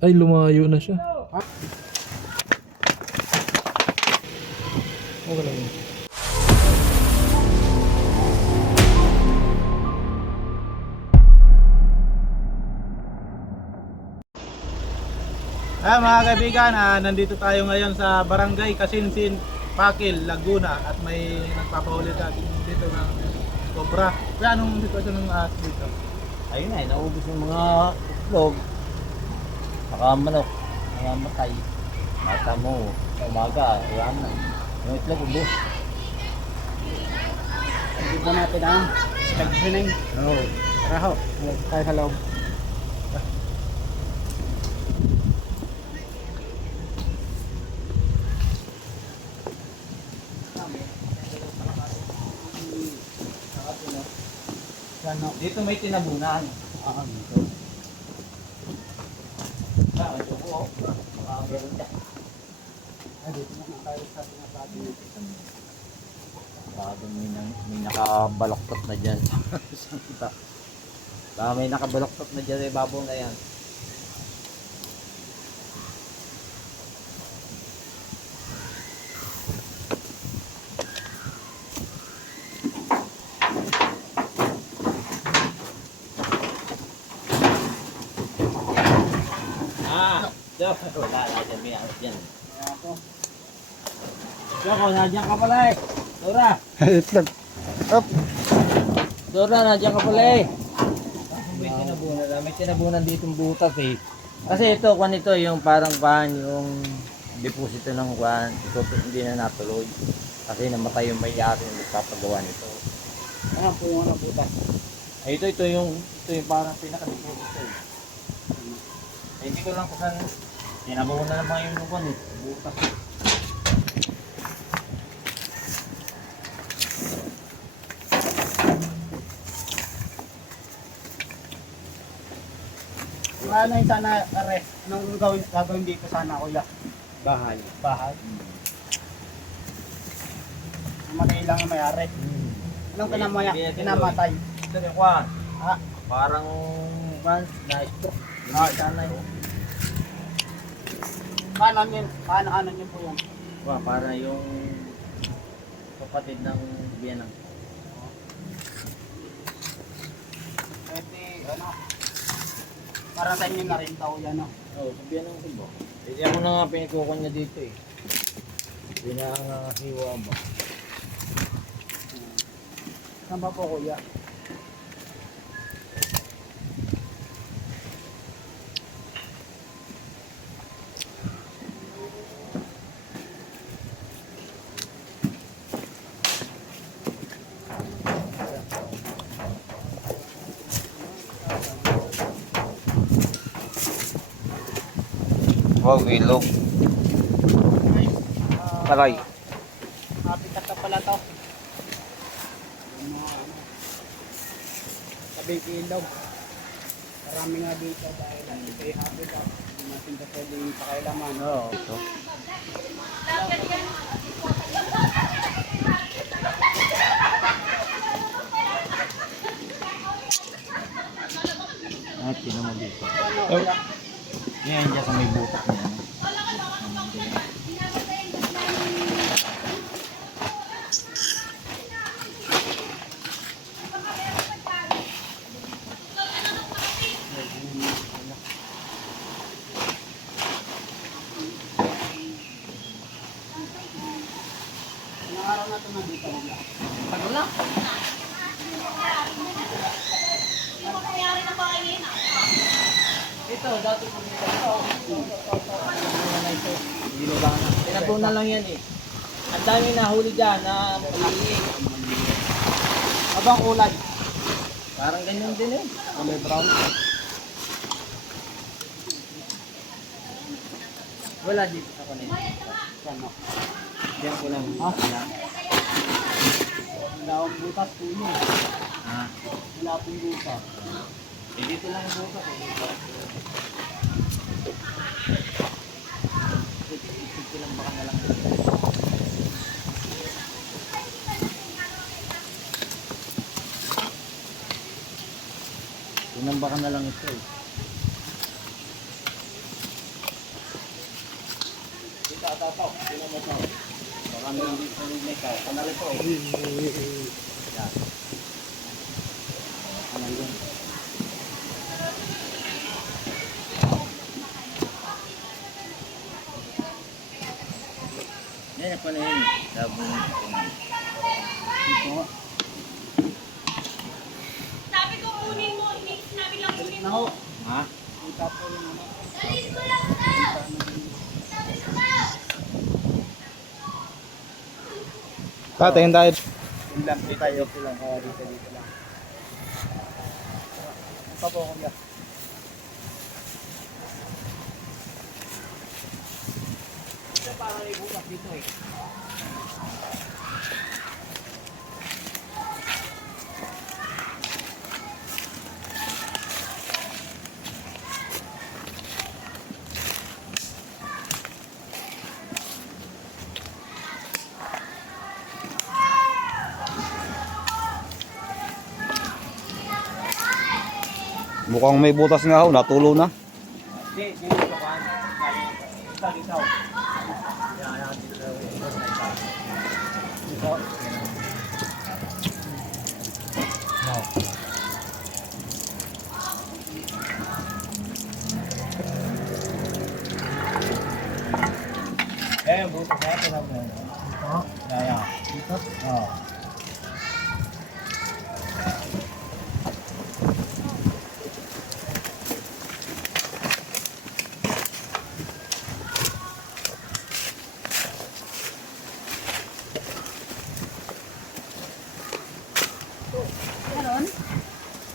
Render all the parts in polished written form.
Ay, lumayo na siya. Okay lang yun. Mga kaibigan, nandito tayo ngayon sa Barangay Kasinsin, Pakil, Laguna at may nagpapahuli natin dito ng cobra. Kaya anong sitwasyon ng ahas dito? Ayun na, naubos yung mga itlog. Saka manok, namatay. Mata mo, sa umaga, ayan na. Yung itlog, ubos. Dito natin ang pag-training. Oo. Tara ho, tayo sa loob. Dito may tinabunan. Dito. Ito po. Meron dyan. Dito na tayo sa tinatawag dito. May nakabaloktot na dyan. May nakabaloktot na dyan sa ibabaw na yan. Wala dyan, may out dyan. Joko, nandiyan ka pala eh. Dora. Itlog. Up. Dora, nandiyan ka pala eh. May tinabunan ditong butas eh. Kasi ito, kwan ito, yung parang kwan, yung deposito ng kwan, ito hindi na natuloy. Kasi namatay yung may-ari yung nagpapagawa nito. Ano po yung butas? Ay, ito yung parang pinaka-deposito eh. Hindi ko lang kung saan, tinabunan na naman yung kwan eh, butas. Ano yung sana arrest? Anong gagawin dito sana kuya? Bahay. Bahay. Namatay lang ang may-ari. Anong kinamatay? Ito yung kwan. Ah, Parang kwan, na-stroke. Sana yun. paano niyo po yan? Para yung kapatid ng biyanang. Pwede, para sa inyo na rin tao yan, no? Oo, sa biyanang ko ba? Hindi ako na nga pinikukuha niya dito eh. Hindi na nga hiwa ba? Saan ba po kuya? Wow, ilog. Palay. Habitat na pala to. Tabing ilog. Marami nga dito dahil ito yung habitat. Hindi natin ito pwedeng pakailaman. Oo, ito. Ah, tinan mo dito. Oh. Yan dyan sa may butak niya. Ilang araw na ito nandito nila? Tagal na. Ito, dati po dito. Tinapunan lang yan eh. Ang dami nahuli dyan na maliit. Abang kulay. Parang ganyan din eh. Kulay brown. Wala dito sa kanila. Ano? Diyan ko lang. Ah? Yan. Wala akong butas po yun. Ah. Wala akong butas. Eh, dito lang ang bukas eh. Ito lang baka na lang. Tinambakan na lang ito eh. to. Sino mo to? Baka may hindi po may kaya. Kanali po eh. Yan. Ayan yun. Yan po na yun. Labo na ito. Sabi ko kunin mo, hindi sinabi lang kunin mo. Ha? Dalis mo lang na! Dalis mo na! Tatingin tayo. Lang po tayo lang. Dito lang. Pa po kuya. Ito parang may bukas dito eh. Mukhang may butas nga ho, natulo na. Hindi, dito ka. Dito, dito. Yan, yan, dito. Dito. Eh, buto sa ito na mo. Dito? Yan. Dito? Oo.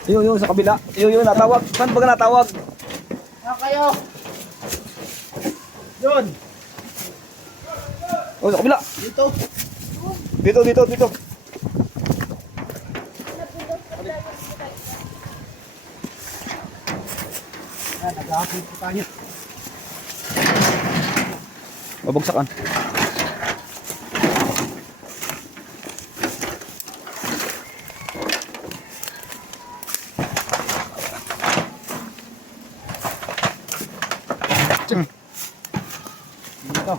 Yung sa kabila. Yung natawag. Saan ba natawag? Kayo! Doon! Oh, sa kabila. Dito! Dito. Nag-aapin po tayo. Mabagsakan. Dito.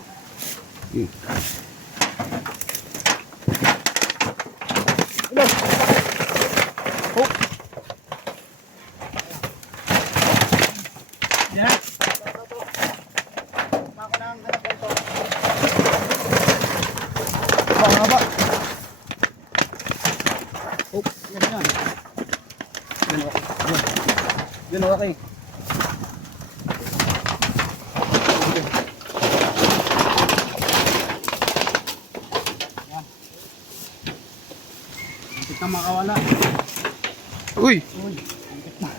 Yan. Haba. Oh, yan. Yun, okay. Hindi ka makawala. Uy! Uy, hanggat na.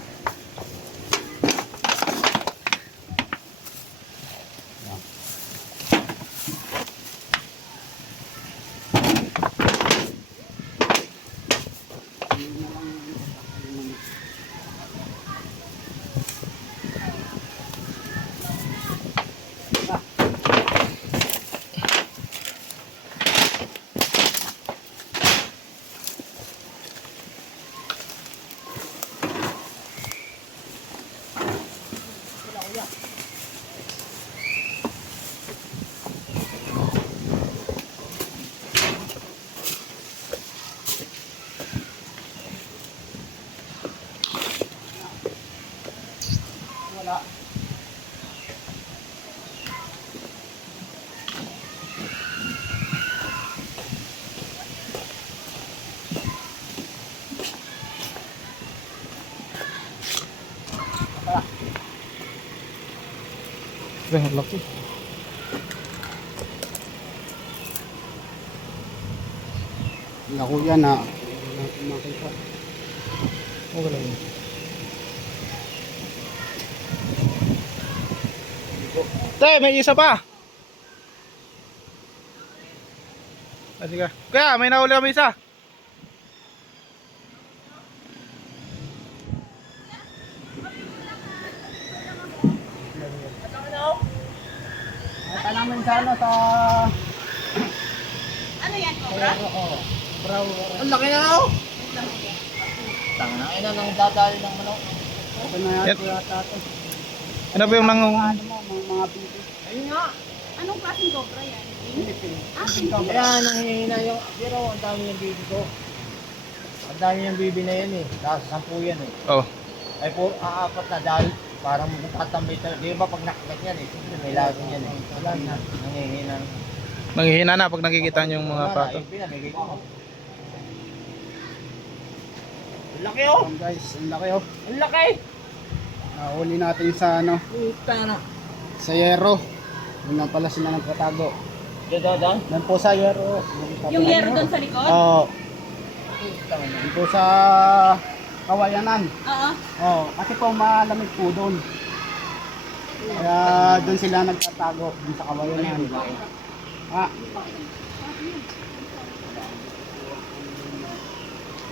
Wala. Ang laki. Naku yan na. Makita. Okay lang yun. Te, may isa pa. Sige. Kaya, may nahuli kami isa. Ito namin sa ano sa... Ano yan, Cobra? Ang laki na ako! Tangina nang dadali ng manok. Ito na Yan. yata ito. Ano ba yung Ano mo, mga bibi. Ayun nga. Anong klaseng cobra yan? Kaya nanghihina yung, pero ang dami yung bibi ko. Ang dami yung bibi na yan eh. Tapos 10 yan eh. Oh. Ay po, aapat na dahil parang tatamay talaga. Di ba pag nakagat yan eh, siyempre may lason yan eh. Wala na, nanghihina. Nanghihina na pag nakikita niyo yung mga pato. Pinamigay ko. Ang laki oh! Guys, ang laki oh. Ang laki! Nahuli natin sa ano, Puta na. sa Yero. Yun na pala sila nagtatago. Doon? Yan po sa Yero. Yung yero doon sa likod? Oo. Yan po sa Kawayanan. Oo. Oo, kasi po malamig po doon. Kaya doon sila nagtatago, doon sa Kawayanan. Ah,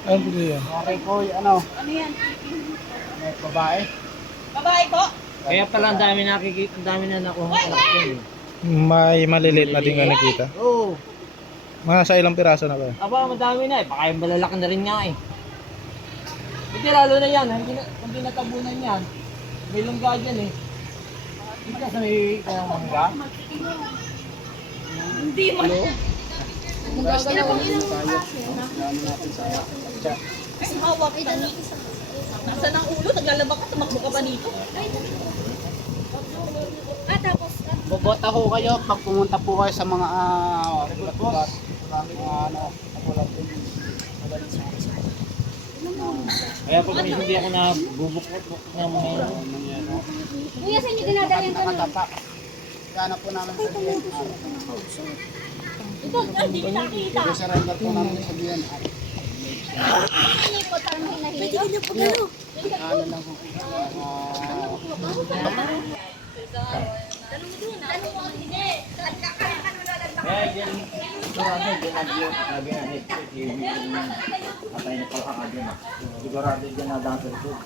Ano po yan? okay po, ano, Ano yan? may babae. Babae po? Kaya pala ang dami nakikita, ang dami na nakuha ng anak eh. May maliliit na din nga nakita. Oo. Mga sa ilang piraso na ba? Aba, madami na eh. Baka yung malalaki na rin nga eh. Hindi lalo na yan. Hindi natabunan yan. May lungga dyan eh. Hindi ka sa may kanyang mangga. Hindi mo. Kasi hawak ka na. Nasa ng ulo, naglalaba ka, tumakbo ka pa dito. Tapos, Bobota ho kayo pag pumunta po kayo sa mga lugar. Ano, katulad din. Kaya pag hindi ako nabubukot ng mga kuya, sa inyo dinadalhin ka nun? Nakatapa. Kaya na po namin sabihin. Ito, hindi ko nakita. Surrender po namin sabihin. Hinihikot, parang hinahikot. Pwede ka na Ano lang po. kaya dyan sigurado dyan sabi nga ni patay na pala ka dyan sigurado dyan nadaan sa likod.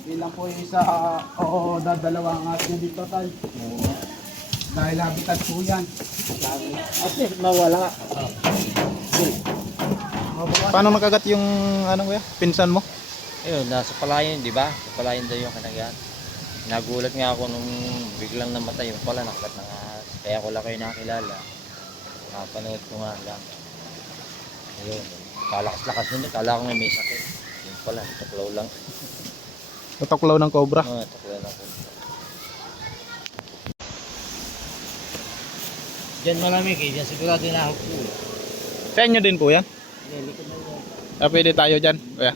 Hindi lang po yung isa o dadalawa ang atin dito tayo. Dahil habitat po yan. At least mawala. Paano nakagat yung ano kuya? Pinsan mo? Ayun, nasa palayan, di ba? Sa palayan daw yung kanagat. Nagulat nga ako nung biglang namatay yung pala, nakagat ng ahas. Kaya ko lang kayo nakilala. Napanood ko nga lang. Ayun, kalakas-lakas yun. Kala ko nga may sakit. Yun pala, tuklaw lang. Natuklaw ng cobra. Oo, tuklaw lang po. Diyan malamig eh, diyan sigurado na ako po. Sa inyo din po yan? Likod na yun. Pwede tayo dyan kuya.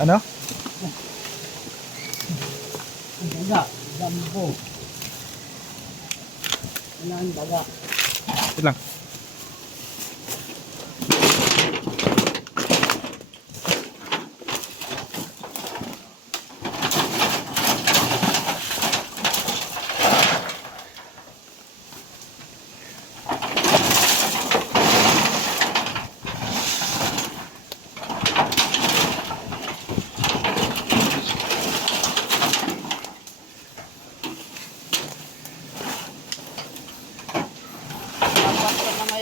Ano? Daga, dambo. Ano ang daga? Ito lang.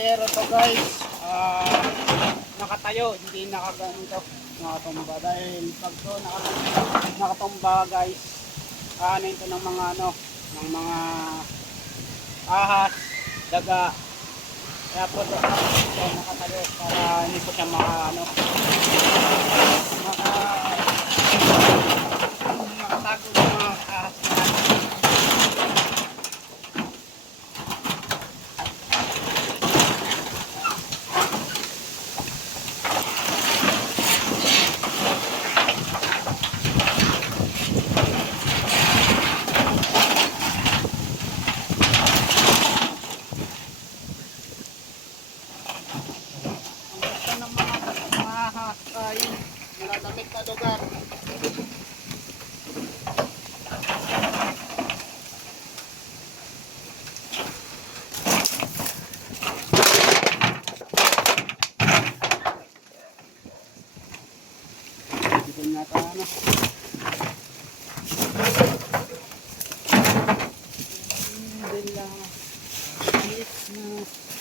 Yero to guys, nakatayo, hindi nakagano to, nakatumba. Dahil pag to nakatumba guys, ano ito ng mga ano, ng mga ahas, daga. Kaya po to nakatayo para hindi po siya makatago ng mga ahas. Malamig na lugar. Ano? Bella. Christmas.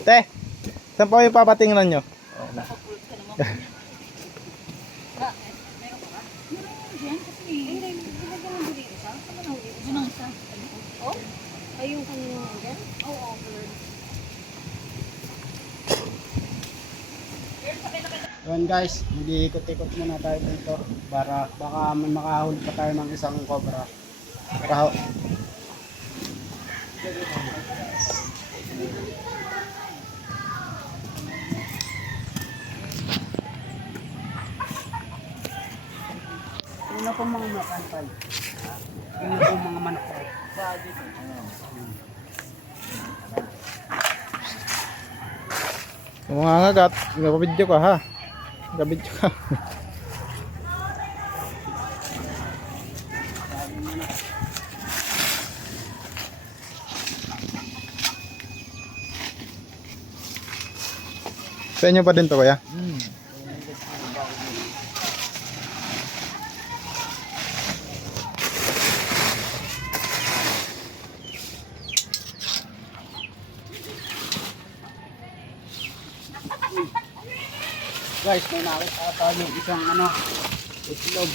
Te, saan pa yung papatingnan nyo? Ayun kanina dyan? Oo, Yun guys, mag-iikot-ikot muna tayo dito para baka may makahuli pa tayo ng isang cobra. Para Yun na po mga makantal. Yun na po mga manok ko. Yung mga ngagat, nagpa-video ka ha. Nagpa-video ka. Sa inyo pa din to kuya? Guys, may nakita tayo yung isang itlog.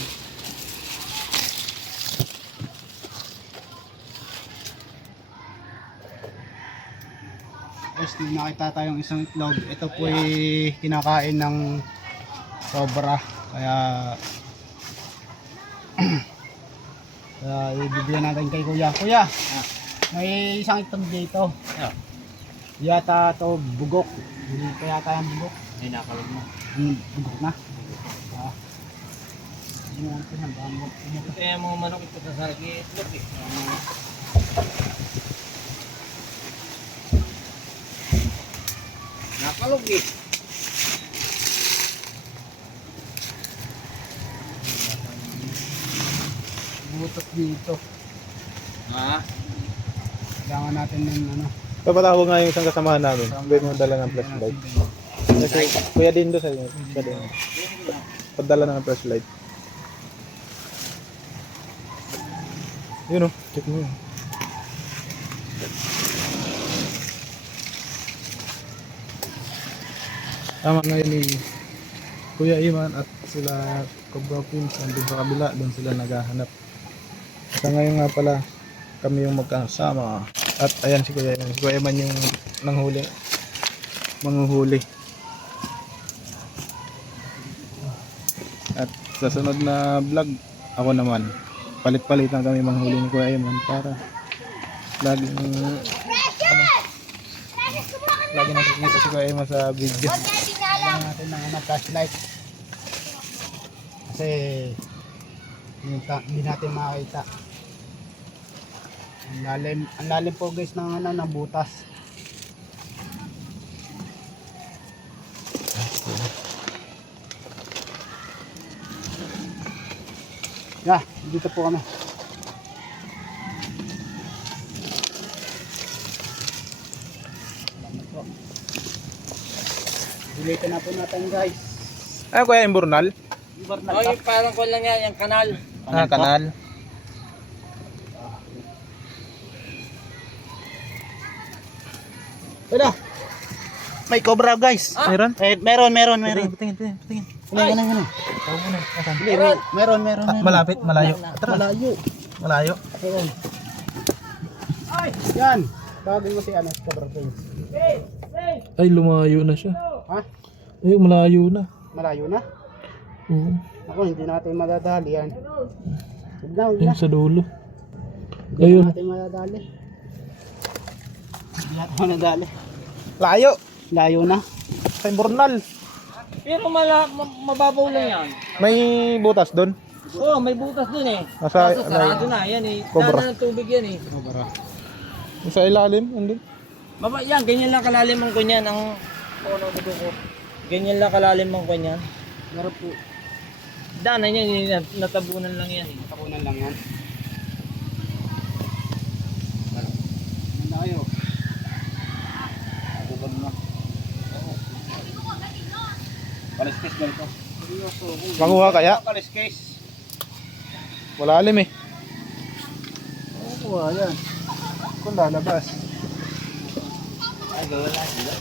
Guys, may nakita tayong isang itlog. Ito po ay kinakain ng cobra. Kaya ibibigyan natin kay kuya. Kuya, may isang itlog dito. Yata to bugok. Hindi pa yata yung bugok. Ay, nakalog mo. Bugok na. Hindi mo natin ang bambok. Kaya mga manok ito sa sargi itlog eh. Nakalog eh. Butot dito. Ha? Kailangan natin ng Papatawag nga yung isang kasamahan namin. Pwede mo dala ng flashlight. Kasi kuya din doon sa inyo. Pwede mo. Padala na ng flashlight. Yun o. Check mo yun. Tama ngayon ni Kuya Iman at sila Cobra Pins nandun sa kabila. Doon sila naghahanap. Sa ngayon nga pala kami yung magkasama. At ayan si Kuya Iman. Si Kuya Iman yung nanghuli. Manghuhuli. At sa sunod na vlog, ako naman. Palit-palitan kami manghuli ni Kuya Iman para laging lagi nakikita si Kuya Iman sa video. kailangan natin ng flashlight. Kasi hindi natin makakita. Ang lalim po guys ng butas. Yeah, dito po kami. Salamat po. Dilitin na po natin guys. Ano Kuya Imburnal? Oh, yung parang ko lang yan, yung kanal. Kanal. Wala. May cobra guys. Meron? Meron. Tingin. Ganun. Meron. Malapit, malayo. Malayo. Ayun. Ay, yan. Tawagin mo si Cobra Prince. Ay, lumayo na siya. Ha? Ay, malayo na. Malayo na? Oo. Ako, hindi natin madadali yan. Huwag na. Ayun sa dulo. Hindi Ayun. natin madadali. Lahat mo nadali. Layo. Layo na. Sa Bornal. Pero mababaw lang yan. May butas doon. Oo, may butas dun eh. Nasa- Kaso sarado na, yan eh. Cobra. Daan ng tubig yan eh. Sa ilalim, andun. Yan, ganyan lang kalalim ang kunyan. Ang ganyan lang kalalim ang kunyan. Meron po. Daanan yan, natabunan lang yan eh. Takunan lang yan. Ganda kayo. Bubag na. Paliskis ba ito? Makuha kaya? Paliskis. Wala alim eh. Oo, yan. Kung lalabas. Ay, gawin lang sila.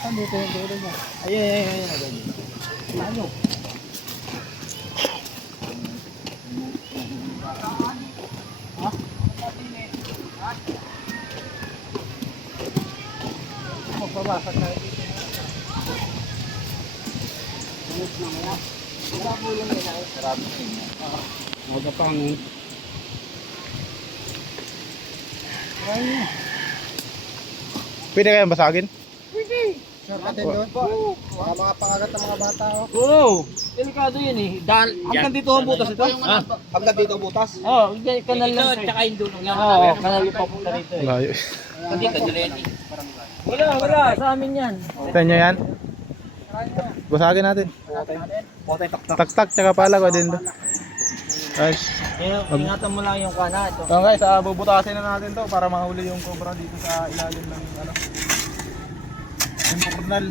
Saan dito yung dulo niya? Ayun. Ano? Magpabasag na dito. Tumus na kaya. Sarap mo lang nila. Sarap mo nila. Magapangin. Pwede kayang basagin? Sarap din doon. Mga pangagat ng mga bata. Oo, delikado yun eh. Hanggang dito ang butas ito? Ha? Hanggang dito ang butas? Oo, kanal lang. Ito, tsaka yung dulo lang. Oo, kanal yung papunta rito eh. Layo. Dito, diretso. Wala, sa amin yan. Ito nyo yan? Basagin natin. Potay taktak. Tak-tak, tsaka pala ko din doon. Guys. Kaya ingatan mo lang yung kana ito. So guys, bubutasin na natin to para mahuli yung cobra dito sa ilalim ng ano. Yung Bornal.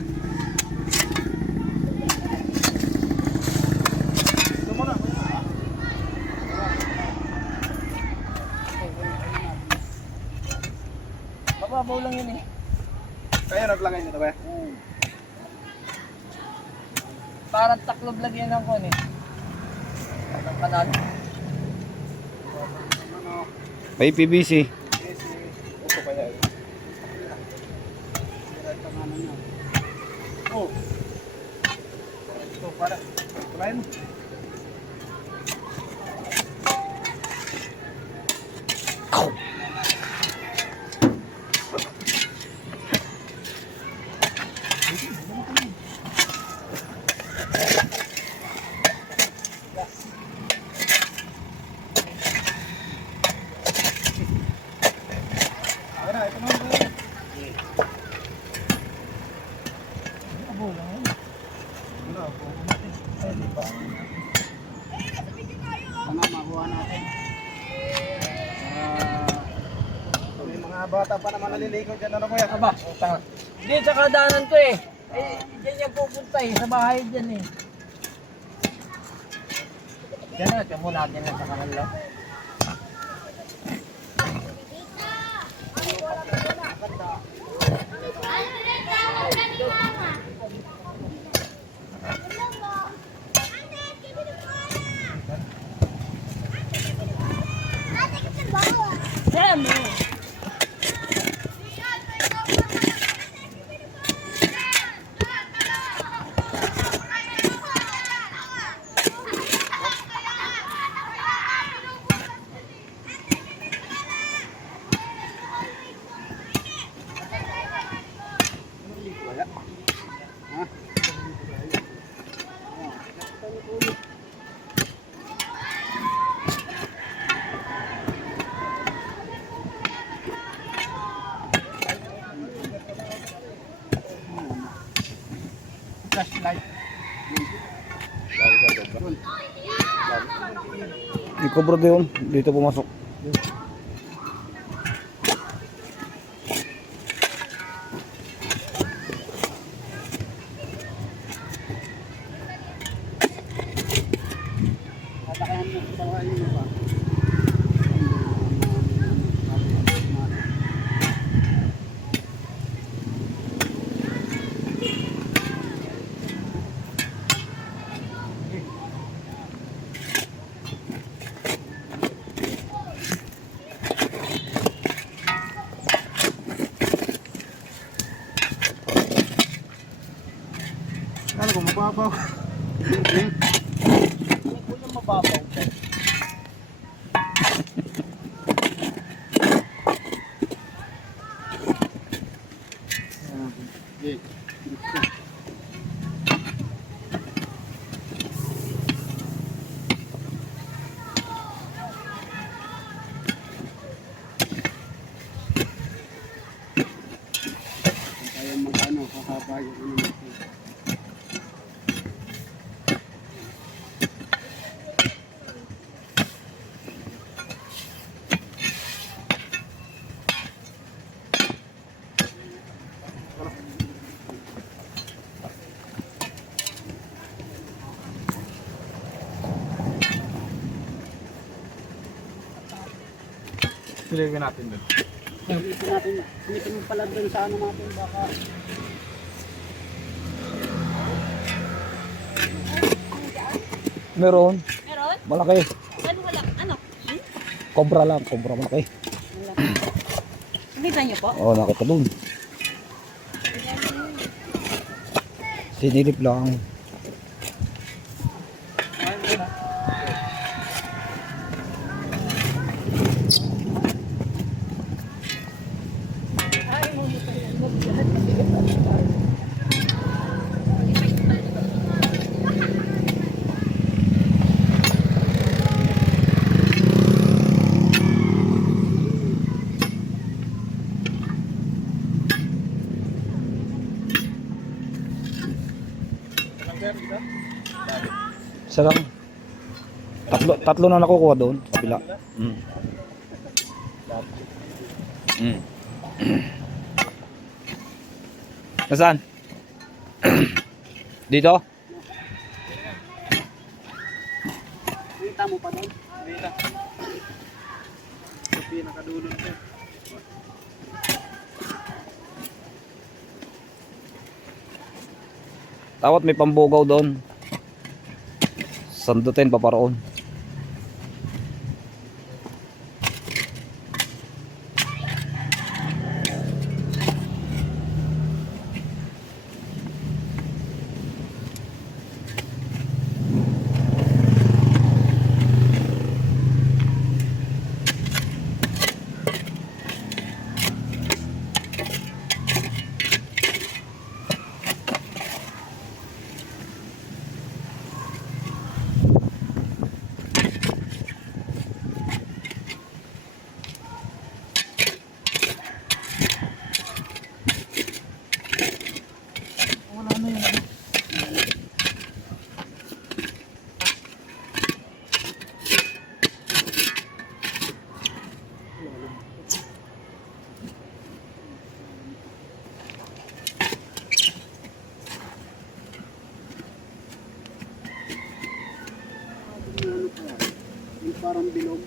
Ito muna. Mababaw lang yun eh. Kaya naglagay nito ba? Parang taklob lang yan ang kon eh. Ang kanal. May PVC. Ito kaya. Oh. Ito para. Kumain mo. Sana makuha natin. May mga bata pa naman naliligo dyan. Ano kuya? Aba, utang. Hindi, tsaka daanan to eh. Diyan yan pupunta eh. Sa bahay dyan eh. Diyan na, tiyan mo natin na sa kanal lang. Flashlight. Yung cobra doon, dito pumasok. Tatakayan mo. Tatakayan mo pa. Ano kung mababaw? Kung mababaw ka. Silipin natin doon. Sumitin mo pala doon sa ano natin, baka Meron? Meron. Malaki. Ano wala? Ano? Cobra lang. Cobra malaki. Nakita niyo po? Oo, nakita doon. Sinilip lang. Isa lang. Tatlo na nakukuha doon sa kabila. Nasaan? Dito? kita mo pa doon. Kita. Sa pinakadulon ko. Tawat may pambugaw doon. Sandutin paparoon. Yung parang bilog.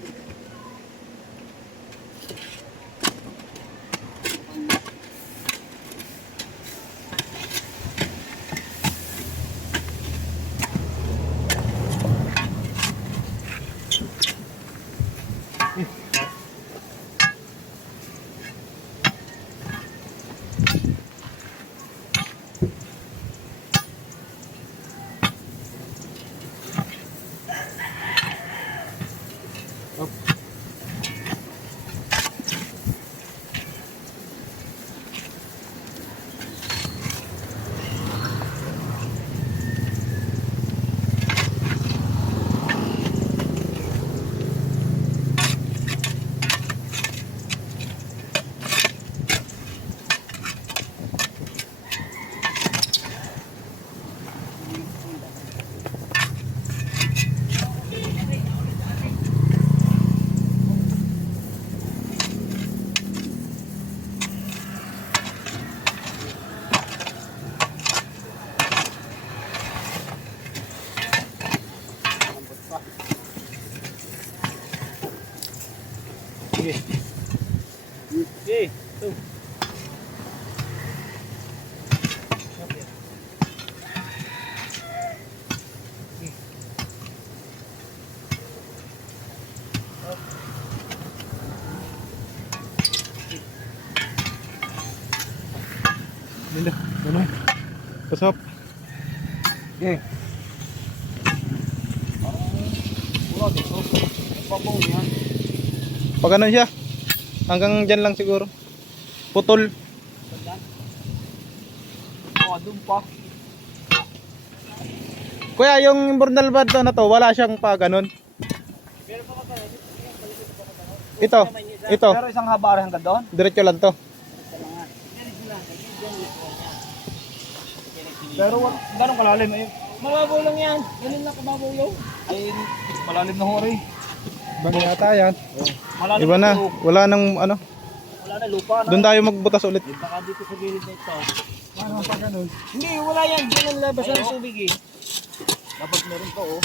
Sige. Sige. Ito. Nila, ano? Pasok. Okay. Wala dito. Papaw niyan. Pag ano siya? Hanggang dyan lang siguro. Putol. Oh, doon pa. Kuya, yung Burnal Bad na to, wala siyang pa ganun. Ito. Ito. Pero isang haba rin hanggang doon. Diretso lang to. Pero gano'ng kalalim eh. Mababaw lang yan. Ganun lang kababaw yun. Ay, malalim na hori. Bang yata yan. Malalim Iba na. Wala nang ano. Wala na lupa na. Doon tayo magbutas ulit. Baka dito sa gilid na ito. Ano pa ganun? Hindi, wala yan. Diyan ang labas ng tubig eh. Dapat meron to oh.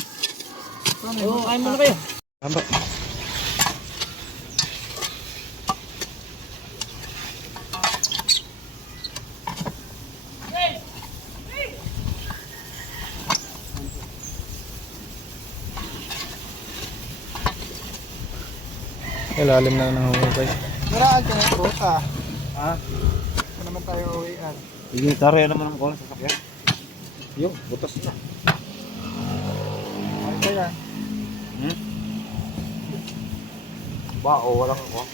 Oo, kain mo na kayo. Tama. Ilalim na ng hukay. Maraan ka ng ruta. Ha? Ito naman tayo uwian. Sige, taro yan naman ako sa sasakyan. Yung, butas na. Ano ba yan? Bao, walang ako.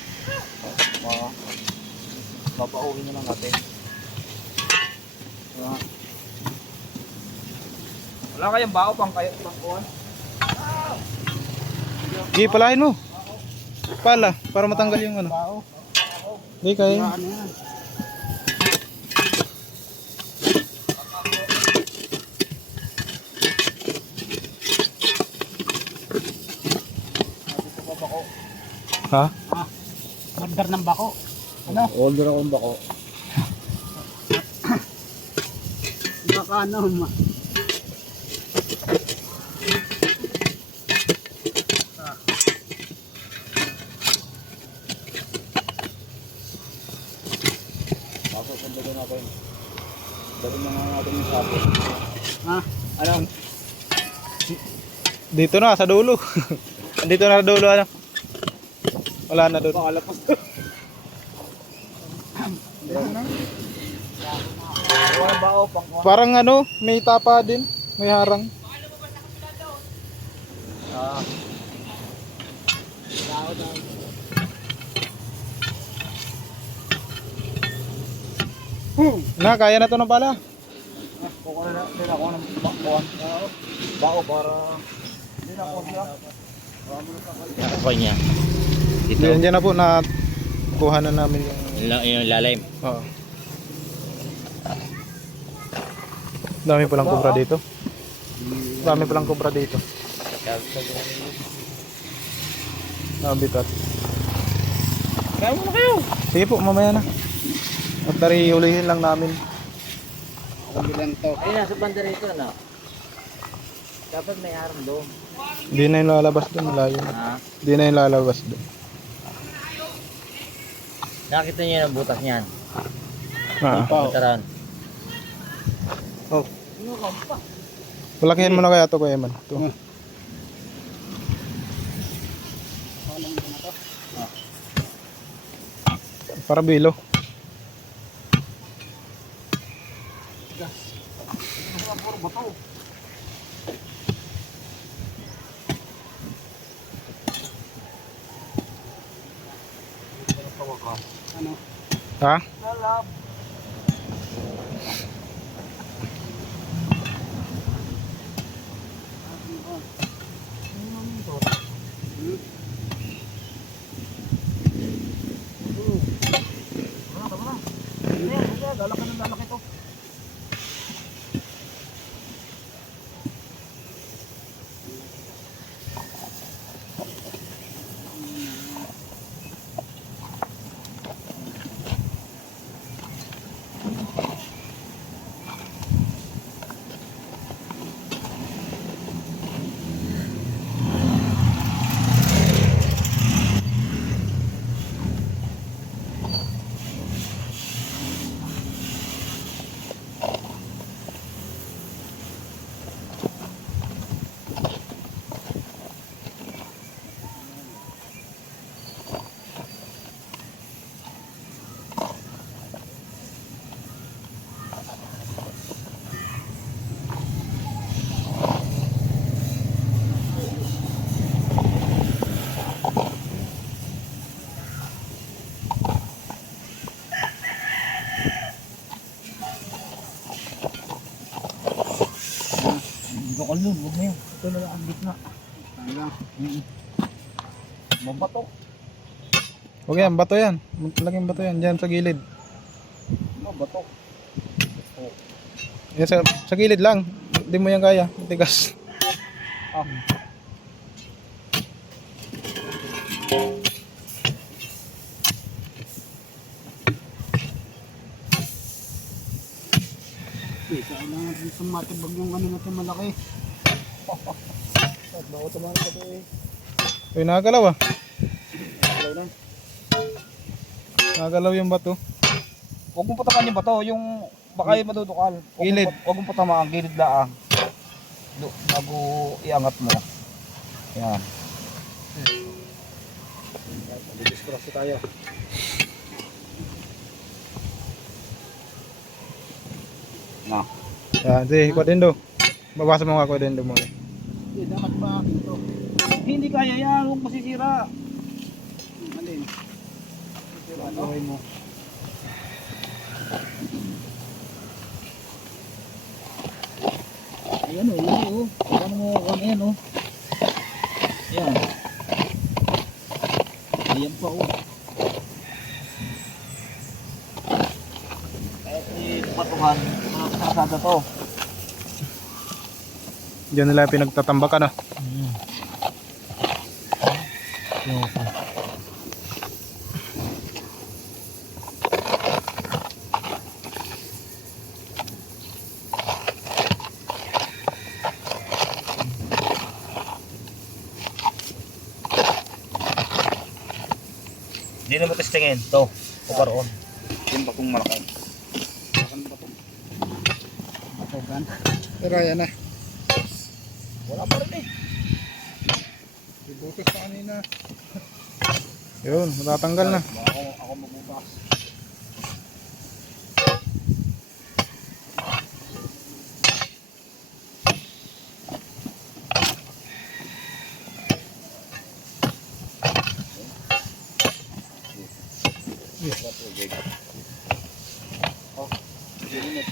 Babauhin na lang natin. Wala kayong bao pang kayo pang kuhan? Sige, palahin mo. Pala, para matanggal yung ano. Bao. Hindi kaya. Ano yan? Ha? Order ng bako. Ano? Order akong bako. Baka ano ma. Tapos, ang bago natin. Dali na nga natin yung sapo. Ha? Ano? Dito na, sa dulo. Dito na sa dulo, ano? Wala na doon. Pakalapas. Walang bao pang kuhan. Parang ano, may tapa din. May harang. Na, kaya na to ng pala. Kukuha na din ako ng bakwan. Bao para... Hindi na ako siya. Okay niya. Yan dyan na po na kuha na namin yung... Yung lalim. Oo. Dami palang kubra dito. Dami palang kubra dito. Habitat. Kaya mo na kayo. Sige po, mamaya na. At dari hulihin lang namin. Kabilang to. Ay, nasa banda rito na. Dapat may harang doon. Hindi na yung lalabas doon, malayo na. Ha? Hindi na yung lalabas doon. Nakita niyo yung butas niyan. Ah. Pataran. Oh. Palakihin mo na kaya ito, Kuya Eman. Ito. Para bilo. Ano? Ha? Lalab. Dito ka nun, huwag na yun. Ito na lang ang gitna. Ano lang? Mabato. Huwag yan, bato yan. Malaking bato yan, dyan sa gilid. Mabato. Yan sa gilid lang. Hindi mo yan kaya, matigas. Kailangan natin sa matibag yung ano natin malaki. Bago tumahan ka ito eh. Uy, nakagalaw ah. Alaw na. Nakagalaw yung bato. Huwag mong patamaan yung bato, yung baka yung madudukal. Gilid. Huwag mong patamaan, gilid laang. Bago iangat mo. Yan. Diretso tayo. Na. Yan, sige, Kwadendo. Babasa mo nga Kwadendo mo. Hindi, dapat ba akin to? Hindi kaya yan, huwag masisira. Alin? Ano? Mo. Ayan o, yun o. Paano mo kung ayan o. Ayan. Ayan pa o. Kahit patuhan, mga kasada to. Diyan nila pinagtatambakan, ah. Hindi na mo testingin. To, kuparoon. Yung bakong malaki. Batugan. Pero ayan na. Wala pa rin eh. Ibutis pa kanina. Yun, matatanggal na. Ako magbukas. Oh, init.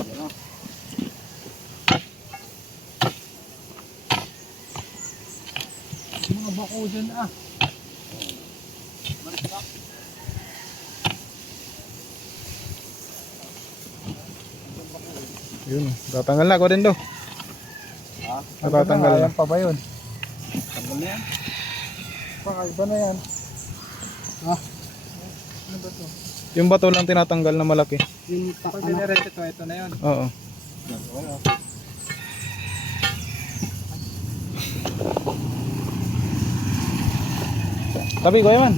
Yan na. Mga bako dyan ah. Yun, tatanggal na Kwadendo. Ha? Natatanggal na. Ayan pa ba yun? Tanggal na yan. Pakaiba na yan. Ha? Ano ba to? Yung bato lang tinatanggal na malaki. Yung pag diniretso to, ito na yun. Oo. Wala. Tabi ko yaman.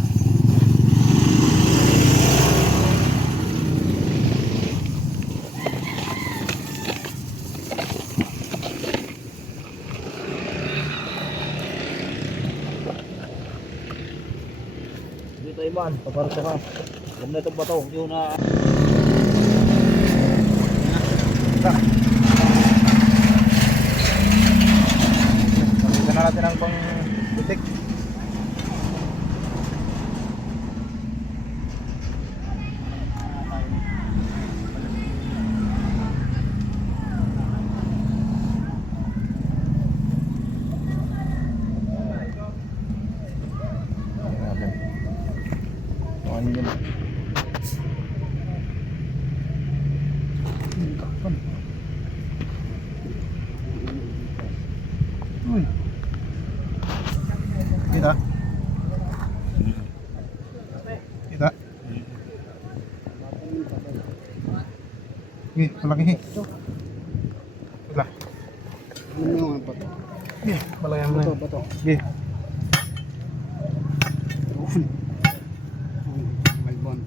Dito Iman, paparito ka. Huwag na itong bato. Yun na. Pakita na natin ang pang butik. Ano yun? Uy. Kita? Kita? Nih, malaki. Wala. Ano yung bato? Nih, malayan mo na. Bato. Nih. Malbon.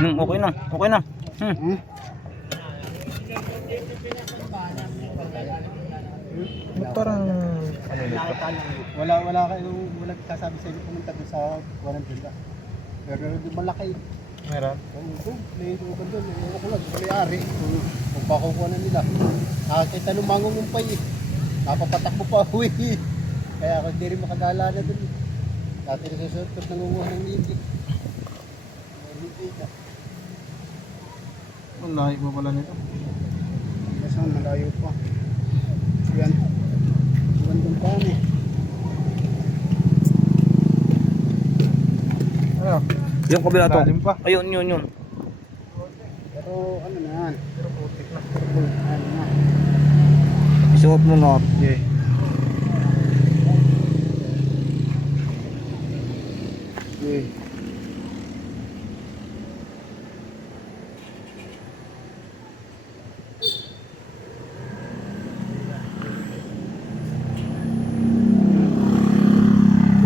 Okay na. Okay na. Parang Wala sasabi sa inyo pumunta doon sa Guarantilla. Pero doon malaki. meron. May uban doon. Ako lang, may-ari. Kung pakukuha na nila. Nakakita nung mangungumpay eh. Napapatakbo pa ako eh. Kaya ako hindi rin makagala na doon eh. Dati nasusunod nangunguha ng libi. Ang lahi mo pala nito. Kasi malayo pa. Yan. Iwan doon pa eh. Ano? Yung kabila to. Lalim pa. Ayun, yun. Pero ano na yan. Pero putik na. Ano na. Isuot mo na. Okay. Okay.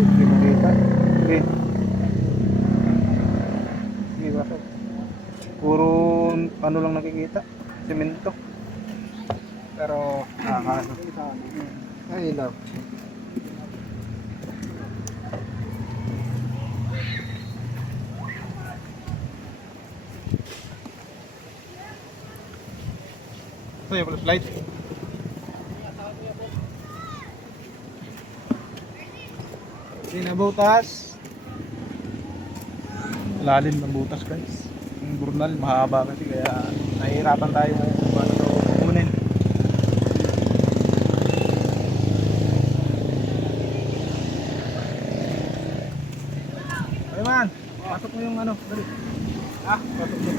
Hindi makita. Okay. Sige, bakit? Puro ano lang nakikita? Semento. Pero Nakakaso. ito ano. Ay, ilaw. Ito yung flashlight. Hindi na butas. Lalim ng butas guys. Yung burnal mahaba kasi kaya nahihirapan tayo kung paano ito kukunin. Ay man, pasok mo yung ano, dali. Pasok mo.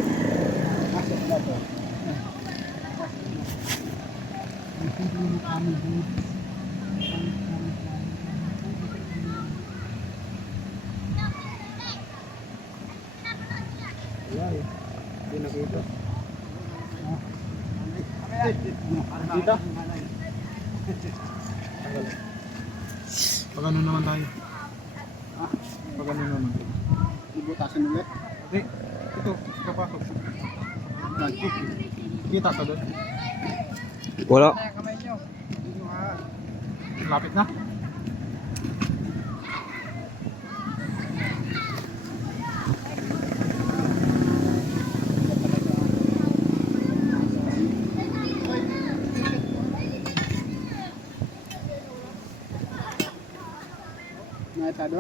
Masok na to. Ayan, hindi nakita. Dito? Pag ano naman tayo? Pag ano naman? Ibutasin ulit. Hindi, ito, kapasok. Kita ka doon? Wala. Kamay nyo. Lapit na. Naitado?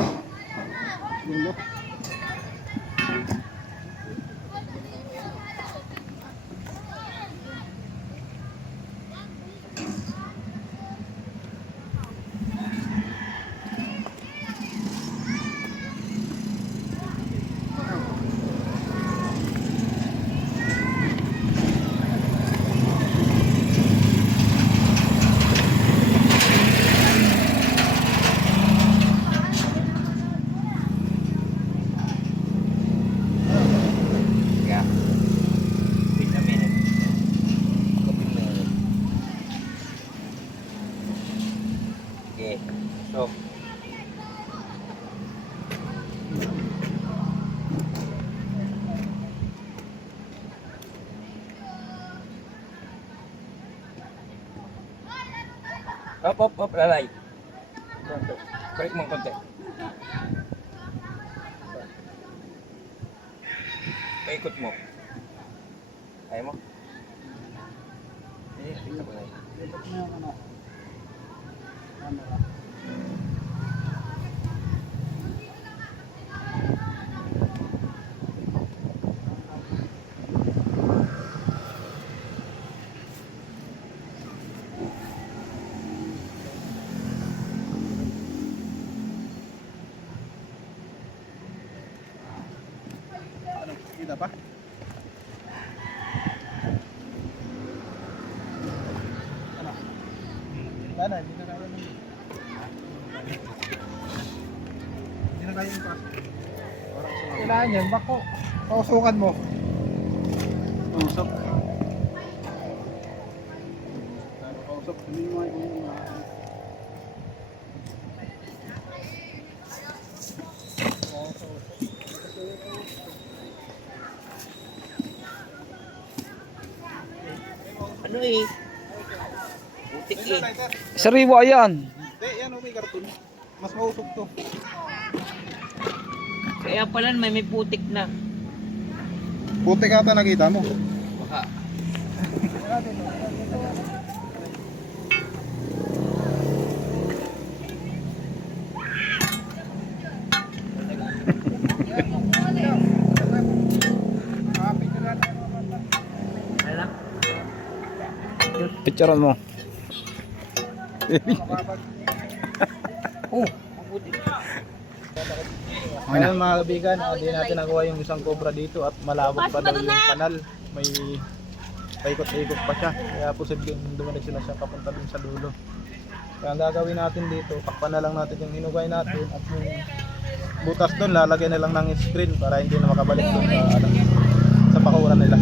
Dulo? Yeah. Wait a minute. Okay. So. Up, lalay. Balik mo konti. Paikot mo. Kaya mo? Tingnan ko na yun. Libot mo yung ano. Camera. Ano, kita pa? Ano? Wala na, hindi na kaya ng... Hindi na kaya yung pasok. Parang sa... Kailangan yan, bako. Pausukan mo. Usap. Pausok. Hindi mo ay kung Ano eh? Putik eh. Sariwa yan. Hindi, yan o, may karton. Mas mausok to. Kaya pala may putik na. Putik ata nakita mo. Baka. Alam? Picturean mo. Oh, putik. Ngayon mga kaibigan, hindi natin nakuha yung isang cobra dito at malawak pa daw yung kanal. May paikot-ikot pa siya. Kaya posibleng dumanig sila siya papunta dun sa dulo. Kaya ang gagawin natin dito, takpan na lang natin yung hinugay natin at yung butas doon, lalagyan na lang ng screen para hindi na makabalik doon sa pakuran nila.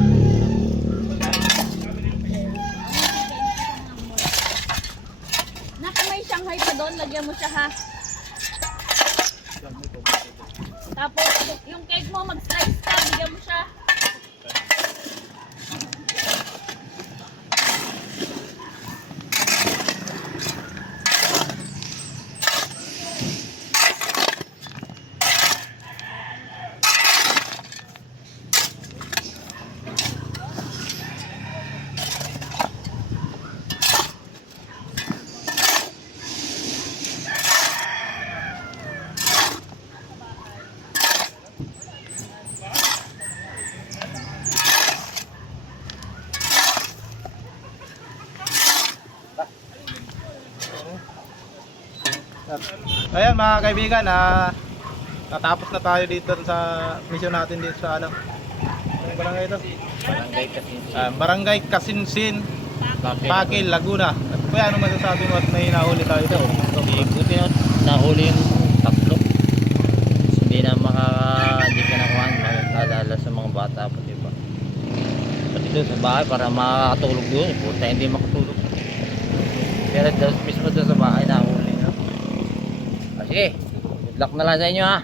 Nak, may Shanghai pa doon. Lagyan mo siya ha. Tapos, yung cake mo, mag-slice ka. Bigyan mo siya. Ayan mga kaibigan, natapos na tayo dito sa mission natin dito sa ano. Anong barangay ito? Barangay kasi. Barangay Kasinsin, Bakit? Pakil, Laguna. At kuya, anong masasabi mo at may nahuli tayo dito? Buti na nahuli yung tatlo. Hindi na hindi ka nakuhaan, makakaalala sa mga bata po, di ba? Pati doon sa bahay para makakatulog doon, puta hindi makatulog. Pero mismo doon sa bahay nahuli na. Sige, good luck na lang sa inyo ha.